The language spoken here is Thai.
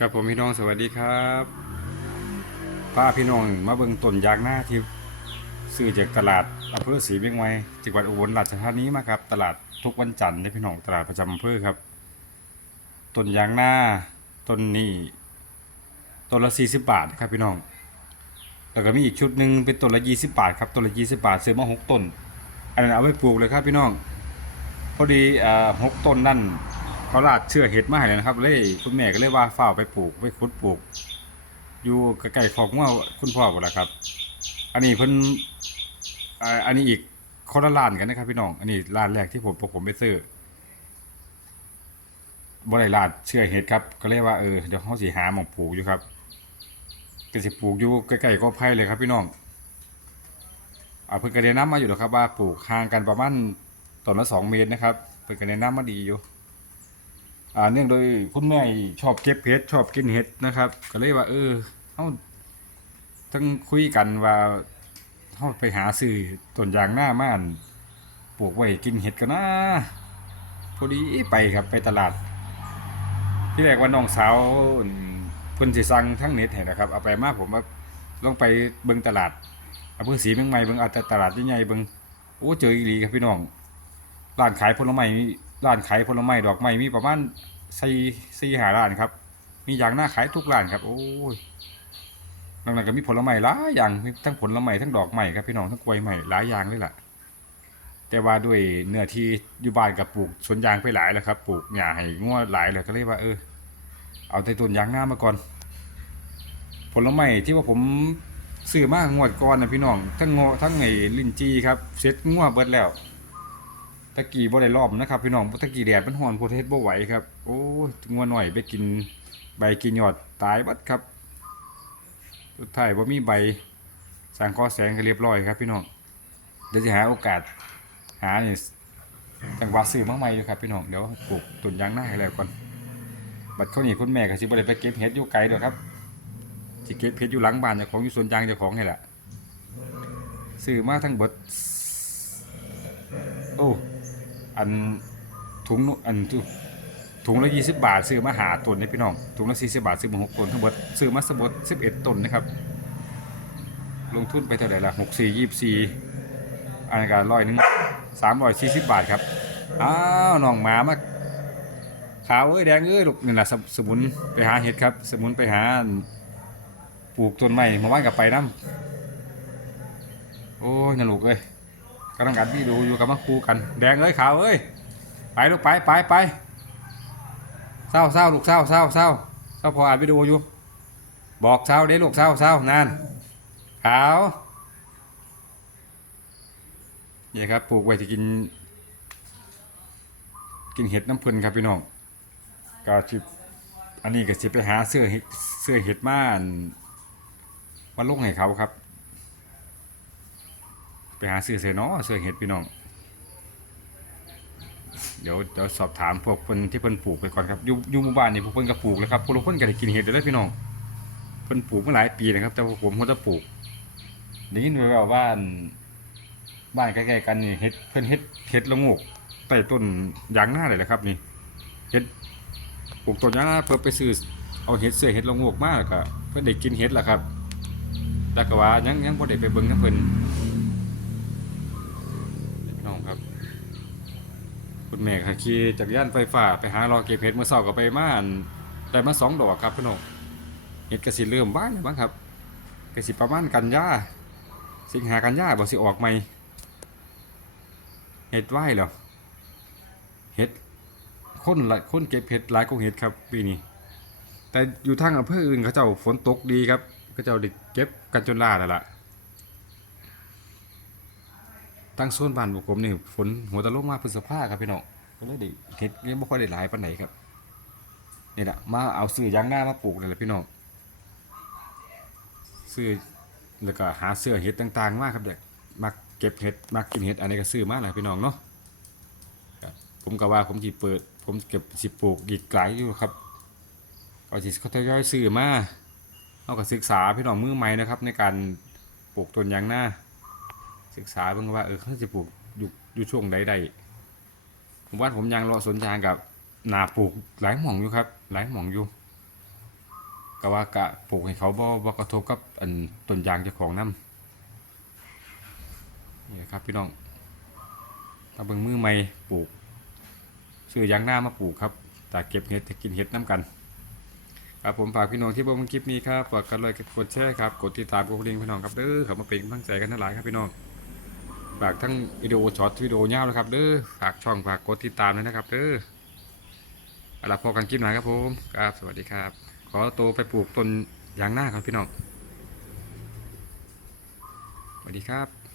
กับผมพี่น้องสวัสดีครับป้าพี่น้องมาเบิ่งต้นยางหน้าที่ซื้อจากตลาดอำเภอศรีเวียงไว้จังหวัดอุบลราชธานีมาครับ ตลาดทุกวันจันทร์นพี่น้องตลาดประจำอำเภอครับต้นยางหน้าต้นนี้ต้นละ40บาทครับพี่น้อง แล้วก็มีอีกชุดหนึ่งเป็นต้นละ20บาทครับต้นละ20บาทซื้อมาหกต้นอันนั้นเอาไว้ปลูกเลยครับพี่น้องพอดีหกต้นนั่น เขาลาดเชื่อเห็ดมาให้แล้วนะครับ เลยคุณแม่ก็เลยว่าฝ้าไปปลูกไปขุดปลูก อยู่ใกล้ๆของว่าคุณพ่อหมดล้วครับ อันนี้เพิ่นอันนี้อีกคนละล้านกันนะครับพี่น้อง อันนี้ล้านแรกที่ผมพวกผมไปซื้อบ่ได้ลาดเชื่อเห็ดครับ ก็เลยกว่าเออเดี๋ยวเขาสิหาหมองปลูกอยู่ครับก็สิปลูกอยู่ใกล้ๆก็ไผ่เลยครับพี่น้องอ่าเพิ่นก็แนะนำมาอยู่แล้วครับว่าปลูกห่างกันประมาณต้นละสองเมตรนะครับเปิดกันแนะนำมาดีอยู่ อ่าเนื่องโดยคุณแม่ชอบเก็บเห็ดชอบกินเห็ดนะครับ ก็เลยว่า เออเฮาทั้งคุยกันว่าเฮาไปหาซื้อต้นยางหน้าม่านปลูกไว้กินเห็ดกันนะพอดีไปครับไปตลาด ที่แรกว่าน้องสาวเพิ่นสิสั่งทั้งเน็ตให้นนะครับ เอาไปมากผมว่าลงไปเบิ่งตลาดอำเภอศรีเมืองใหม่เบิ่งอาตตลาดใหญ่ๆเบิ่งโอ้เจออีหลีครับพี่น้องร้านขายผลไม้ ร้านขายผลไม้ดอกไม้มีประมาณสี่สี่หาร้านครับ มีอย่างหน้าขายทุกร้านครับ โอ้ยนอกนั้นก็มีผลไม้หลายอย่างทั้งผลไม้ทั้งดอกไม้ครับพี่น้องทั้งกล้วยไม้หลายอย่างเลยล่ะ แต่ว่าด้วยเนื้อที่อยู่บ้านกับปลูกสวนยางไปหลายแล้วครับปลูกหญ้าให้งัวหลายเลยก็เลยว่าเออ เอาแต่ต้นยางหน้ามาก่อน ผลไม้ที่ว่าผมซื้อมากงวดก่อนนะพี่น้องทั้งงอทั้งไอ้ลิ้นจีครับเซ็ตงัวเบิดแล้ว ตะกี้บ่ได้รอบนะครับพี่น้องตะกี้แดดมันร้อนโพเฮ็ดบ่ไหวครับ โอ้ยงัวหน่อยไปกินใบกินยอดตายบัดครับสุดท้ายบ่มีใบสร้างข้อแสงก็เรียบร้อยครับพี่น้องเดี๋ยวจะหาโอกาสหานี่จังหวะซื้อมาใหม่อยู่ครับพี่น้องเดี๋ยวปลูกต้นยางหน้าให้แล้วก่อนบัดเขานี่คุณแม่ก็สิบ่ได้ไปเก็บเห็ดอยู่ไกลดอกครับสิเก็บเห็ดอยู่หลังบ้านเจ้าของอยู่สวนยางเจ้าของนี่แหละซื้อมาทั้งบดโอ้ อันถุงอันถุถุงละยี่สิบบาทซื้อมาหาต้นนี่พี่น้องถุงละสี่สิบาทซื้อมาหกต้นทั้งหมดซื้อมาสมบดสิบเอ็ดต้นนะครับ ลงทุนไปเท่าไหร่ละหกสี่ยี่สี่อันนี้ก็ร้อยหนึ่งสามร้อยสี่สิบบาทครับอ้าวน้องหมามาขาวเอ้ยแดงเอ้ยลูกนี่แหละสมสมุนไปหาเห็ดครับ สมุนไปหาปลูกต้นไม้มาว่านกับไปน้ำโอ้ยน่าลูกเอ้ย กำลังอัดวิดีโออยู่กับมาคูกัน แดงเอ้ยขาวเอ้ยไปลูกไปไปไปเศร้าเศร้าลูกเศร้าเศร้าเศร้าเศร้าพออัดวิดีโออยู่ บอกเศร้าเด้ลูกเศร้าเศร้านานขาวนี่ครับปลูกไว้ที่กิน กินเห็ดน้ำพลินครับพี่น้องก็สิอันนี้ก็สิไปหาเสื้อเสื้อเห็ดมาอันมาลงให้เขาครับ ไปหาซื้อเสือเนาะเสือเห็ดพี่น้อง เดี๋ยวเดี๋ยวสอบถามพวกคนที่เพิ่นปลูกไปก่อนครับอยู่อยู่หมู่บ้านนี่พวกเพิ่นก็ปลูกแล้วครับพวกเราเพิ่นก็ได้กินเห็ดแล้วพี่น้องเพิ่นปลูกมาหลายปีนะครับ แต่ผมเพิ่งจะปลูกได้ยินแว่วๆว่าอันบ้านใกล้ๆกันนี่เห็ดเพิ่นเห็ดเห็ดละโงกใต้ต้นยางหน้าเลยแหละครับ นี่เห็ดปลูกต้นยางหน้าเพิ่นไปซื้อเอาเห็ดเสื้อเห็ดละโงกมาแล้วก็เพิ่นได้กินเห็ดแล้วครับแต่ก็ว่ายังยังบ่ได้ไปเบิ่งนำเพิ่น พี่น้องครับ คุณแม่ก็ขี่จักรยานไฟฟ้าไปหารอเก็บเห็ดเมื่อเช้าก็ไปมาอั่นได้มาสองดอกครับพี่น้องเห็ดก็สิเริ่มบ้านแล้วมั้งครับก็สิประมาณกันยาสิงหากันยาบ่สิออกใหม่เห็ดไหวแล้วเห็ดคนหลายคนเก็บเห็ดหลายกว่าเห็ดครับปีนี้ แต่อยู่ทางอำเภออื่นเขาเจ้าฝนตกดีครับเขาเจ้าได้เก็บกันจนลาแล้วล่ะ ตั้งโซนบ้านบุกผมนี่ฝนหัวตะลงมาพฤษภาครับพี่น้องก็เลยได้เห็ดยังไม่ค่อยได้หลายปานไหนครับนี่แหละมาเอาซื้อยางหน้ามาปลูกนี่แหละพี่น้องซื้อแล้วก็หาเสื้อเห็ดต่าง ๆ มาครับเด็กมาเก็บเห็ดมากินเห็ดอันนี้ก็ซื้อมาแหละพี่น้องเนาะผมก็ว่าผมสิเปิด ผมเก็บสิปลูกอีกไกลอยู่ครับก็สิเขาทยอยซื้อมาเอาก็ศึกษาพี่น้องมือใหม่นะครับ ในการปลูกต้นยางหน้า ศึกษาเบิ่งว่าเออเขาจะปลูกอยู่อยู่ช่วงใดใดผมว่าผมยังรอสนยางกับหนาปลูกหลายหม่องอยู่ครับหลายหม่องอยู่ก็ว่ากะปลูกให้เขาบ่บ่กระทบกับอันต้นยางเจ้าของนํนี่ครับพี่น้องถ้าเบิ่งมือใหม่ปลูกซื้อยางหน้ามาปลูกครับแต่เก็บเห็ดจะกินเห็ดน้ำกันครับผมฝากพี่น้องที่เบิ่งคลิปนี้ครับฝากกันเลยกดแชร์ครับกดติดตามกดกระดิ่งพี่น้องครับเด้อข้ามาเป็นกำลังใจกันทั้งหลายครับพี่น้อง ฝากทั้งวิดีโอช็อตวิดีโอยาวนะครับเด้อฝากช่องฝากกดติดตามด้วยนะครับเด้อเอาละพอกันคลิปหน้าครับผมครับสวัสดีครับ ขอตัวไปปลูกต้นยางหน้าครับพี่น้องสวัสดีครับ